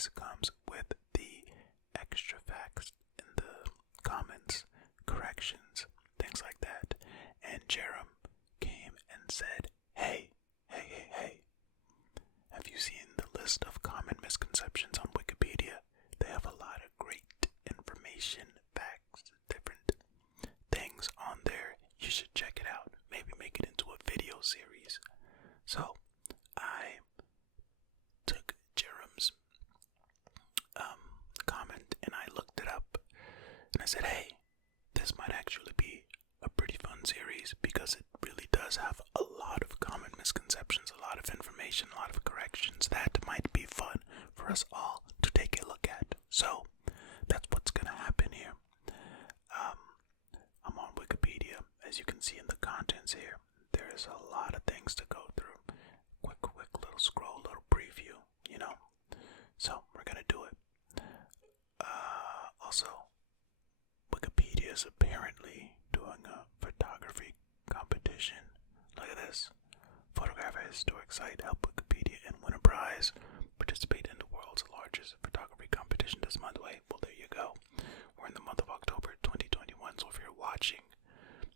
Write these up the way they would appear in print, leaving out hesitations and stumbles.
always comes with the extra facts in the comments, corrections, things like that. And Jerem came and said, hey, have you seen the list of common misconceptions on Wikipedia? They have a lot of great information, facts, different things on there. You should check it out. Maybe make it into a video series. So I took Jerem's comment and I looked it up and I said, hey, this might actually be a pretty fun series because it really does have a lot of common misconceptions, a lot of information, a lot of corrections that might be fun for us all to take a look at. So that's what's gonna happen here. I'm on Wikipedia. As you can see in the contents here, there's a lot of things to go through. Quick little scroll, little preview, So we're gonna do it. Also, Wikipedia is apparently doing a photography competition. Look at this. Photograph a historic site, help Wikipedia and win a prize. Participate in the world's largest photography competition this month. Well, there you go. We're in the month of October 2021, so if you're watching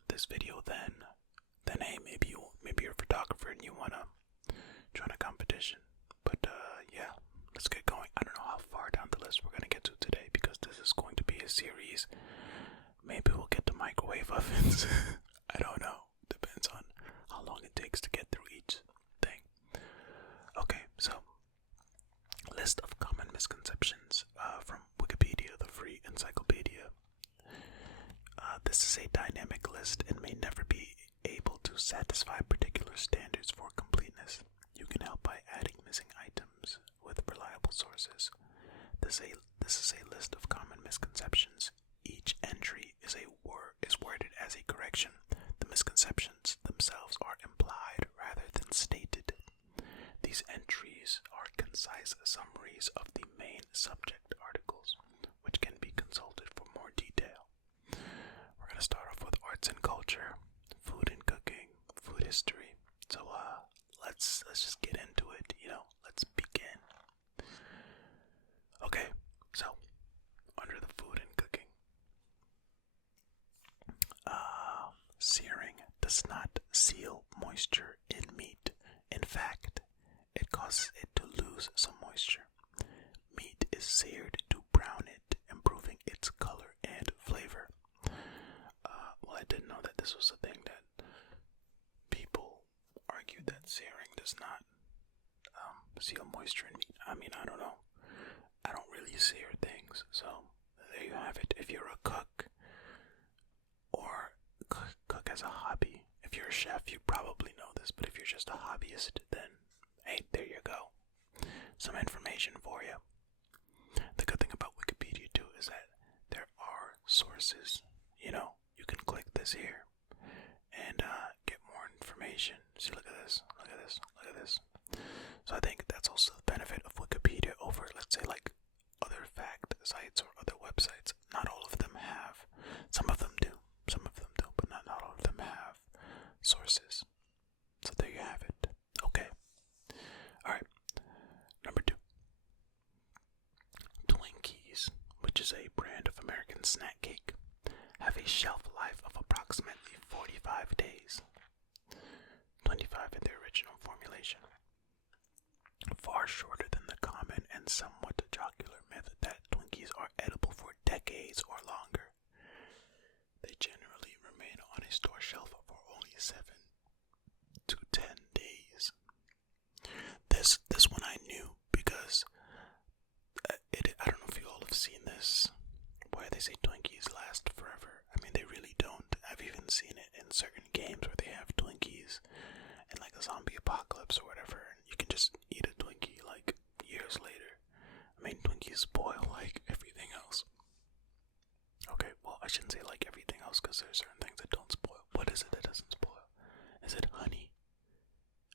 this video then hey, maybe you're a photographer and you wanna join a competition. But yeah, let's get going. I don't know how far down the list we're gonna get to today because this is going to be a series. Maybe we'll get to microwave ovens. I don't know. Depends on how long it takes to get through each thing. Okay, so list of common misconceptions from Wikipedia, the free encyclopedia. This is a dynamic list and may never be able to satisfy particular standards for completeness. You can help by adding missing items with reliable sources. This is a list of common misconceptions. Each entry is worded as a correction. The misconceptions themselves are implied rather than stated. These entries are concise summaries of the main subject articles, which can be consulted for more detail. We're going to start off with arts and culture, food and cooking, food history. So let's just get into it, let's begin. Okay, so under the food and cooking, searing does not seal moisture in meat. In fact, it causes it to lose some moisture. Meat is seared to brown it, improving its color and flavor. Well, I didn't know that this was a thing that people argued that searing does not seal moisture in meat. I mean, I don't know. I don't really sear things, so there you have it. If you're a cook or cook as a hobby, if you're a chef, you probably know this, but if you're just a hobbyist, then hey, there you go. Some information for you. The good thing about Wikipedia too is that there are sources. You can click this here and get more information. See, look at this. So I think that's also the benefit of Wikipedia over, let's say, like other fact sites or other websites. Not all of them have. Some of them do, but not all of them have sources. So there you have it. Okay. Alright. Number 2. Twinkies, which is a brand of American snack cake, have a shelf life of approximately 45 days. 25 in their original formulation. Far shorter than the common and somewhat jocular myth that Twinkies are edible for decades or longer. They generally remain on a store shelf for only 7 to 10 days. This one I knew because I don't know if you all have seen this, where they say Twinkies last forever. I mean, they really don't. I've even seen it in certain games where they have Twinkies in like a zombie apocalypse or whatever, and you can just eat a Twinkie like years later. I mean, Twinkies spoil like everything else. Okay, well, I shouldn't say like everything else because there's certain things that don't spoil. What is it that doesn't spoil? Is it honey?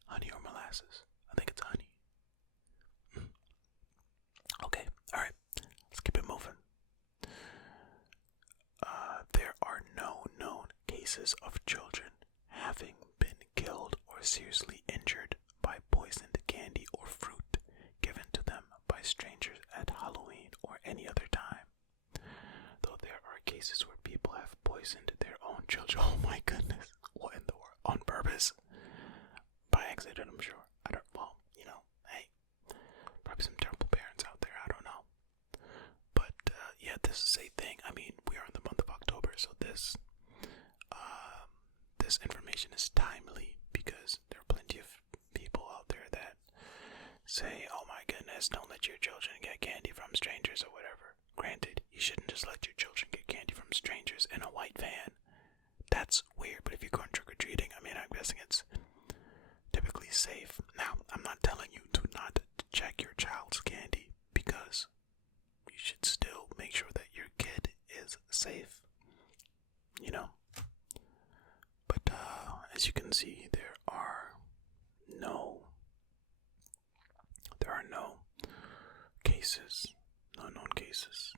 Honey or molasses? I think it's honey. Okay, alright, let's keep it moving. There are no known cases of children having been killed or seriously injured by poisoned candy or fruit given to them by strangers at any other time. Though there are cases where people have poisoned their own children. Oh my goodness. What in the world? On purpose? By accident, I'm sure. Well, hey, probably some terrible parents out there, I don't know. But, yeah, this is a thing. I mean, we are in the month of October, so this information is timely because there are plenty of people out there that say, oh my goodness, don't let your children get candy from strangers or whatever. Granted, you shouldn't just let your children get candy from strangers in a white van. That's weird, but if you're going trick-or-treating, I mean, I'm guessing it's typically safe. Now, I'm not telling you to not check your child's candy, because you should still make sure that your kid is safe, But, as you can see, there are no cases, no known cases.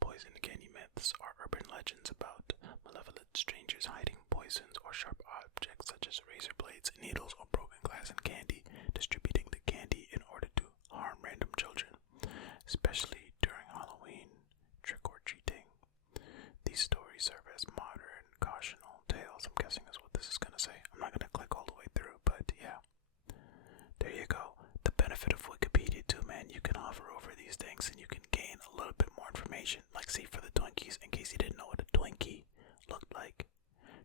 Poison candy myths are urban legends about malevolent strangers hiding poisons or sharp objects such as razor blades, needles, or broken glass in candy, distributing the candy in order to harm random children, especially during Halloween trick-or-treating. These stories serve as modern cautional tales. I'm guessing is what this is going to say. I'm not going to click all the way through, but yeah. There you go. The benefit of Wikipedia too, man. You can hover over these things and you can gain a little bit more information. Like, see, for the Twinkies, in case you didn't know what a Twinkie looked like.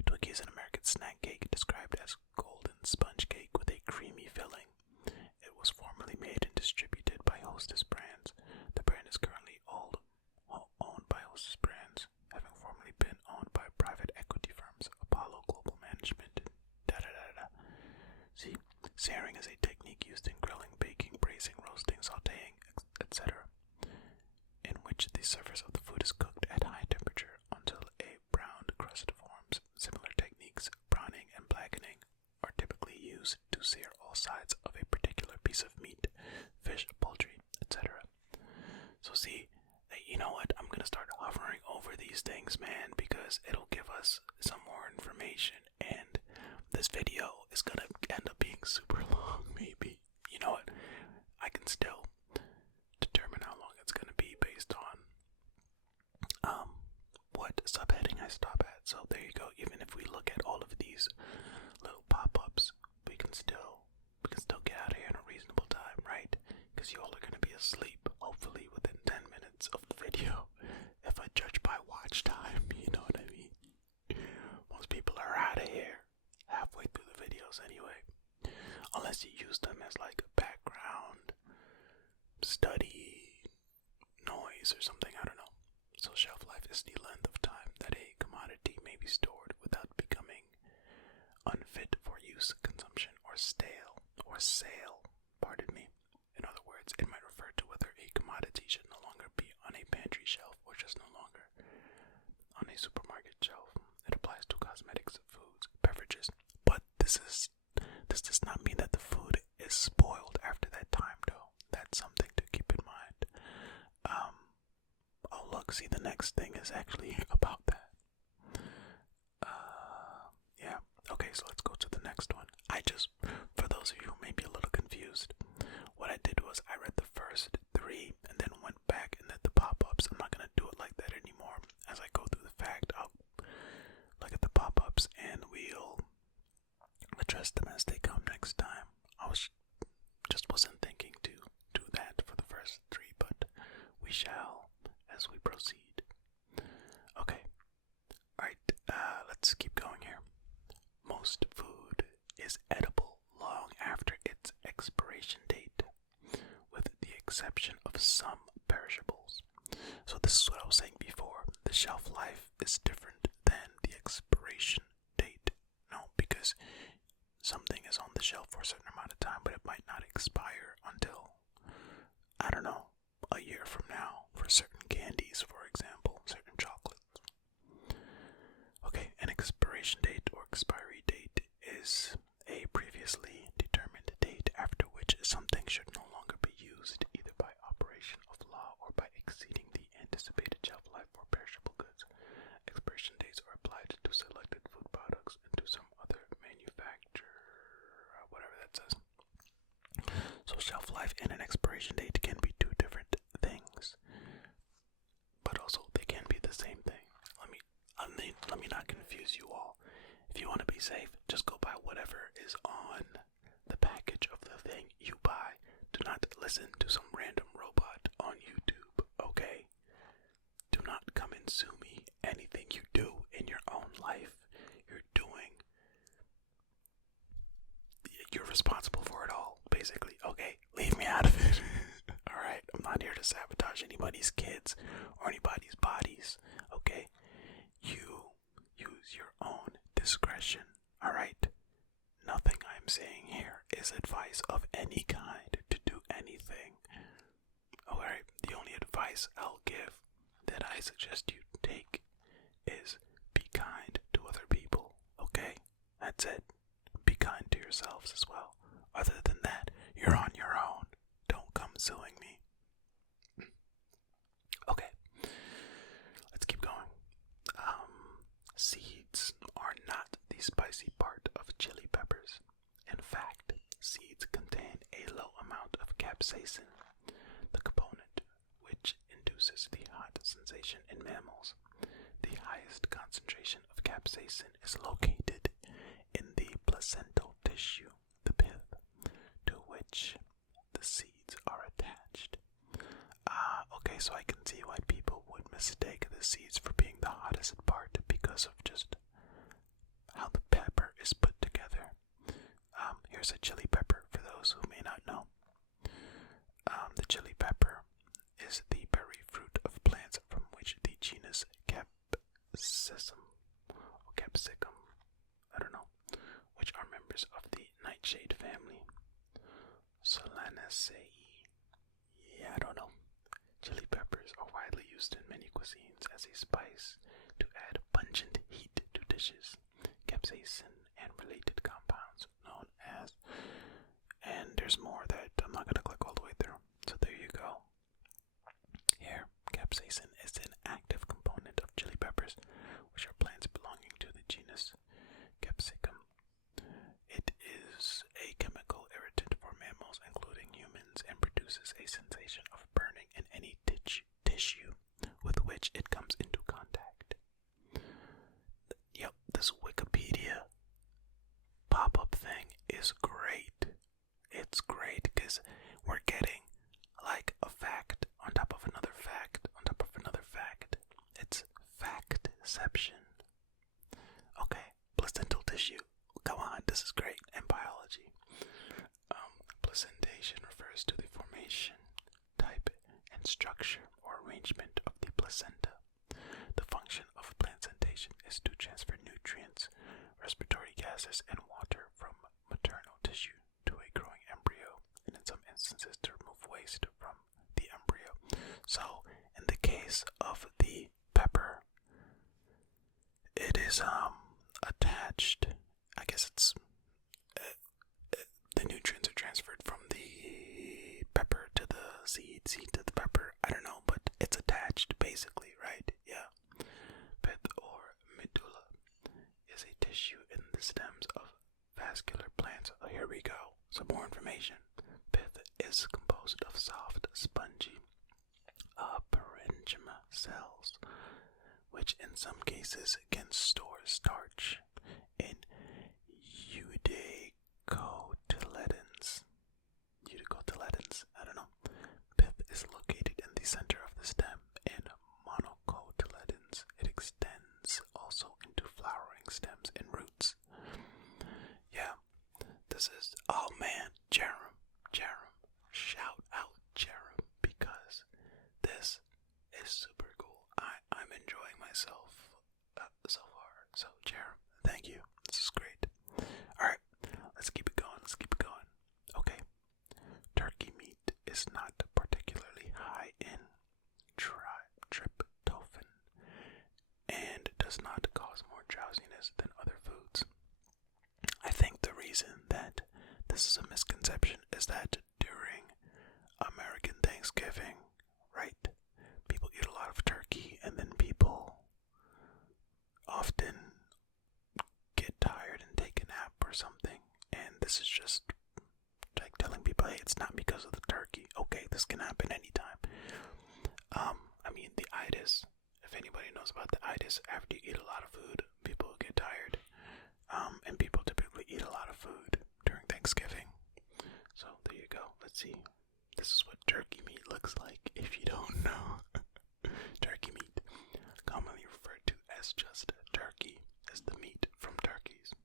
Twinkie is an American snack cake described as golden sponge cake with a creamy filling. It was formerly made and distributed by Hostess Brands. The brand is currently owned by Hostess Brands, having formerly been owned by private equity firms Apollo Global Management. See, searing is a technique used in grilling, baking, braising, roasting, sautéing, etc., in which the surface of the food is cooked at high temperature until a browned crust forms. Similar techniques, browning and blackening, are typically used to sear all sides of a particular piece of meat, fish, poultry, etc. So see, you know what, I'm gonna start hovering over these things, man, because it'll give us some more information, and this video is gonna end up being super long, maybe. You know what, I can still determine how long it's gonna be based on what subheading I stop at. So there you go. Even if we look at all of these little pop-ups, we can still get out of here in a reasonable time, right? Because you all are gonna be asleep, hopefully within 10 minutes of the video, if I judge by watch time. You know what I mean? Most people are out of here halfway through the videos anyway, unless you use them as like background study noise or something, I don't know. So shelf life is the length of time that a commodity may be stored without becoming unfit for use, consumption, or sale, pardon me. In other words, it might refer to whether a commodity should no longer be on a pantry shelf or just no longer on a supermarket shelf. It applies to cosmetics, foods, beverages, but this does not mean that the food is spoiled after that time, though. That's something to keep in mind. Oh look, see, the next thing is actually about that. Yeah, okay, so let's go to the next one. For those of you who may be a little confused, what I did was I read the first 3 and then went back and did the pop-ups. I'm not going to do it like that anymore. As I go through the fact, I'll look at the pop-ups and we'll address them as they come next time. Wasn't thinking to do that for the first 3, but we shall as we proceed. Okay, alright, let's keep going here. Most food is edible long after its expiration date, with the exception of some perishables. So this is what I was saying before. The shelf life is different than the expiration date. No, because something is on the shelf for a certain amount of time, but it might not expire until, I don't know, a year from now for certain candies, for example, certain chocolates. Okay, an expiration date or expiry date is a previously determined date after which something should no longer be used, either by operation of law or by exceeding the anticipated shelf life for perishable goods. Expiration dates are applied to selected food products and to some other manufacturer, whatever that says. So shelf life in an listen to some random robot on YouTube, okay? Do not come and sue me. Anything you do in your own life, you're responsible for it all, basically, okay? Leave me out of it. Alright, I'm not here to sabotage anybody's kids or anybody's bodies, okay? You use your own discretion, alright? Nothing I'm saying here is advice of any kind to do anything. Alright, the only advice I'll give that I suggest you take is be kind to other people, okay? That's it. Be kind to yourselves as well. Other than that, you're on your own. Don't come suing me. Okay, let's keep going. Seeds are not the spicy part of chili peppers. In fact, seeds contain a low amount of capsaicin, the component which induces the hot sensation in mammals. The highest concentration of capsaicin is located in the placental tissue, the pith, to which the seeds are attached. Okay, so I can see why people would mistake the seeds for being the hottest part because of just how the pepper is put together. Here's a chili pepper for those who may not know. The chili pepper is the berry fruit of plants from which the genus Capsicum, I don't know, which are members of the nightshade family. Solanaceae. Yeah, I don't know. Chili peppers are widely used in many cuisines as a spice to add pungent heat to dishes. Capsaicin and related compounds known as, and there's more that I'm not going to click all the way through. So there you go. Here, capsaicin is an active component of chili peppers, which are plants belonging to the genus Capsicum. It is a chemical irritant for mammals, including humans, and produces a sensation of burning in any tissue with which it comes into contact. Yep, this Wikipedia pop-up thing is great. It's great because we're getting like a fact on top of another fact on top of another fact. It's factception. Okay, placental tissue. Come on, this is great. And biology. Placentation refers to the formation, type, and structure or arrangement of the placenta. The function of placentation is to transfer nutrients, respiratory gases, and water from maternal tissue to a growing embryo, and in some instances to remove waste from the embryo. So, in the case of the pepper, it is attached. I guess it's the nutrients are transferred from the pepper to the seed to the pepper. I don't know, but it's attached basically, right? Yeah. Pith or medulla is a tissue in the stems of vascular plants. Oh, here we go. Some more information. Pith is composed of soft, spongy parenchyma cells, which in some cases can store starch in eudicotyledons. I don't know. Pith is located in the center of the stem in monocotyledons. It extends also into flowering stems and roots. Yeah, this is, oh man, Jerem, shout out Jerem, because this is super cool. I'm enjoying myself so far. So Jerem, thank you. This is great. Alright, let's keep it going. Okay. Turkey meat is not particularly high in tryptophan and does not cause more drowsiness than other foods. I think the reason that this is a misconception is that during American Thanksgiving, right, people eat a lot of turkey and then people often get tired and take a nap or something, and this is just like telling people, hey, it's not because of the turkey. Okay, this can happen anytime. I mean, the itis, if anybody knows about the itis, after you eat a lot of food, people get tired. And people typically eat a lot of food during Thanksgiving. So there you go. Let's see. This is what turkey meat looks like if you don't know. Turkey meat, commonly referred to as just turkey, is the meat from turkeys.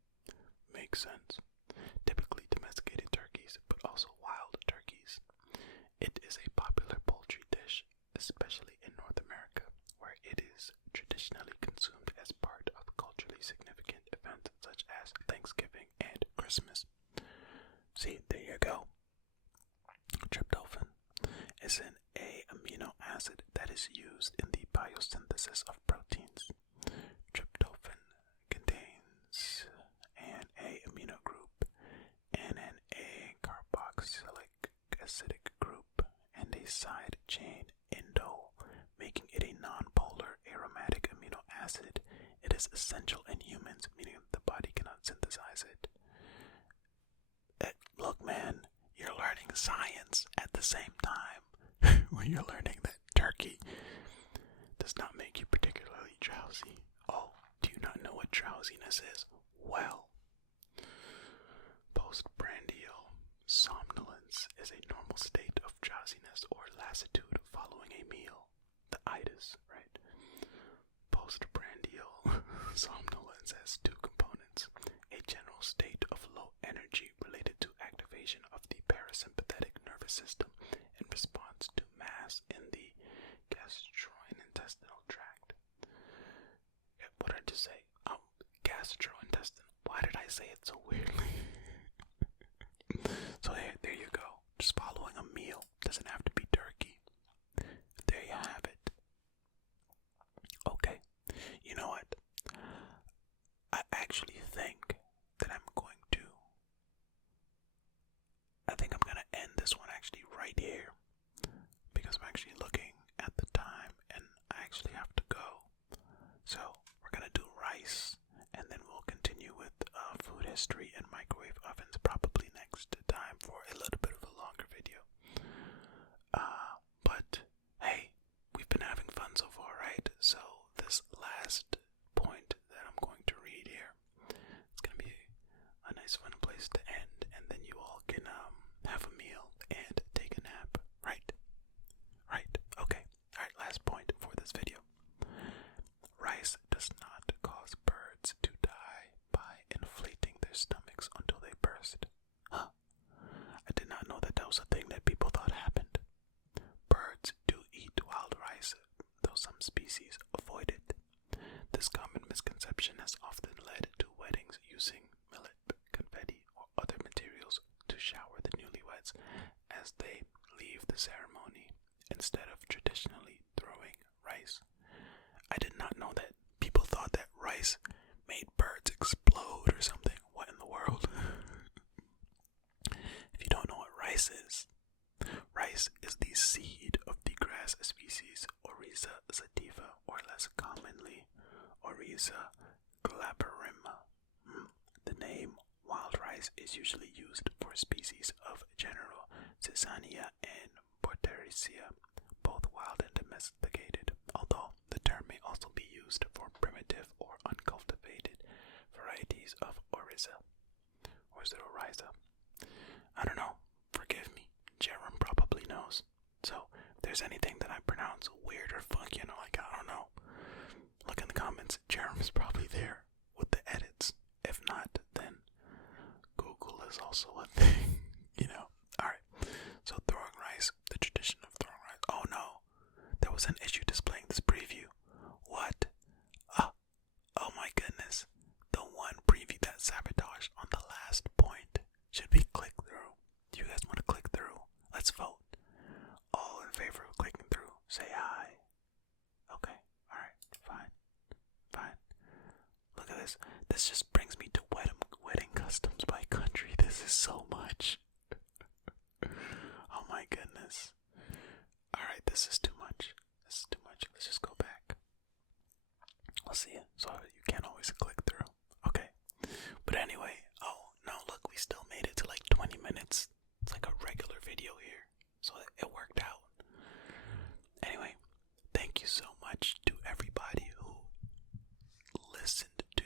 Makes sense. Typically domesticated turkeys, but also wild turkeys. It is a popular poultry dish, especially in North America, where it is traditionally consumed as part of culturally significant events such as Thanksgiving and Christmas. See, there you go. Tryptophan is an amino acid that is used in the biosynthesis of proteins. Tryptophan contains an A amino group and an A carboxylic acidic group and a side chain indole, making it a nonpolar aromatic amino acid. It is essential in humans, meaning the body cannot synthesize it. Look, man, you're learning science at the same time when you're learning that turkey does not make you particularly drowsy. Oh, do you not know what drowsiness is? Well, postprandial somnolence is a normal state of drowsiness or lassitude following a meal. The itis, right? Postprandial somnolence has two components: a general state of low energy related to activation of the parasympathetic nervous system in response to mass in the gastrointestinal tract. What did I just say? Gastrointestinal. Why did I say it so weirdly? So there you go. Just following a meal. Doesn't have to be turkey. There you have it. Okay. You know what? I actually think that I think I'm gonna end this one actually right here, because I'm actually looking at the time and I actually have to go. So we're gonna do rice, and then we'll continue with food history and microwave ovens probably next time for a little bit of a longer video. But hey, we've been having fun so far, right? So this last point that I'm going to read here, it's gonna be a nice fun place to end, and then you all can have a meal and take a nap. Right? Okay. Alright, last point for this video. Rice does not cause birds to die by inflating their stomachs until they burst. Huh? I did not know that that was a thing that people thought happened. Birds do eat wild rice, though some species avoid it. This common misconception has often led to weddings using millet, confetti, or other materials to shower the newlyweds as they leave the ceremony, instead of traditionally throwing rice. I did not know that. People thought that rice made birds explode or something. What in the world? If you don't know what rice is the seed of the grass species Oryza sativa, or less commonly Oryza glaberrima. The name wild rice is usually used for species of General Caesania and Portericea, both wild and domesticated, although the term may also be used for primitive or uncultivated varieties of Oryza. Or is it Oryza? I don't know. Forgive me. Jerem probably knows. So, if there's anything that I pronounce weird or funky, I don't know, look in the comments. Jerem's probably there with the edits. If not, then Google is also a thing, Alright, so throwing rice, the tradition of throwing rice. Oh no, there was an issue displaying this preview. What? Oh my goodness. The one preview that sabotaged on the last point. Should we click through? Do you guys want to click through? Let's vote. All in favor of clicking through, say aye. Okay, alright, fine. Look at this. This just brings me to wedding customs by country. This is so much. Oh my goodness. Alright, this is too much. Let's just go back. I'll see it. So you can't always click through. Okay. But anyway, oh no, look, we still made it to like 20 minutes. It's like a regular video here. So it worked out. Anyway, thank you so much to everybody who listened to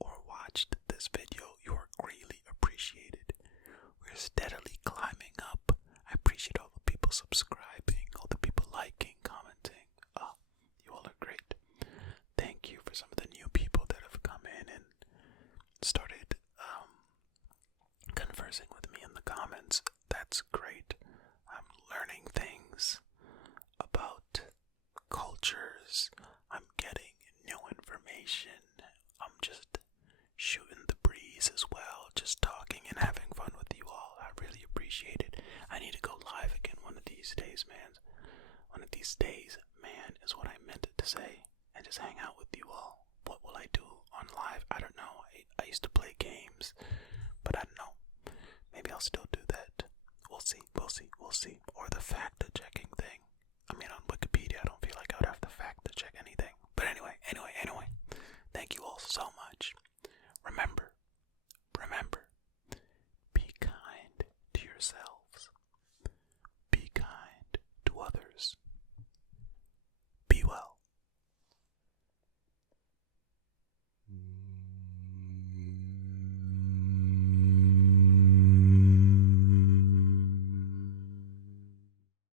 or watched this video. You are greatly appreciated. We're That's great. I'm learning things about cultures. I'm getting new information. I'm just shooting the breeze as well, just talking and having fun with you all. I really appreciate it. I need to go live again one of these days, man. One of these days, man, is what I meant to say. And just hang out with you all. What will I do on live? I don't know. I used to play games, but I don't know. Maybe I'll still do that. We'll see. Or the